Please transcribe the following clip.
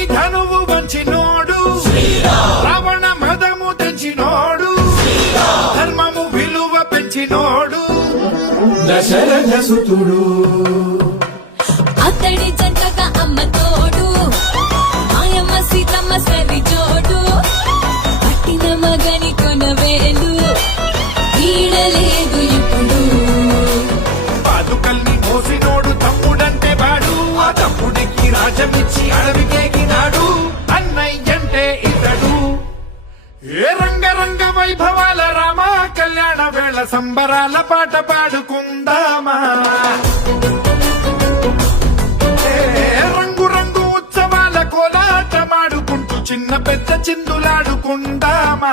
రాముని ధనువు వంచినోడు. రావణ మదము తెంచినోడు ధర్మము విలువ పెంచినోడు. దశరథ సుతుడు. అతడి జంటగా అమ్మ తోడు. మాయమ్మ సీతమ్మ సరి జోడు. పట్టిన మగని కొనవేలు. ఈడలేదు వైభవాల రామ కళ్యాణ వేళ సంబరాల పాట పాడుకుందామా? ఏ రంగు రంగు ఉత్సవాల కోలాటమాడుకుంటూ చిన్న పెద్ద చిందులాడుకుందామా?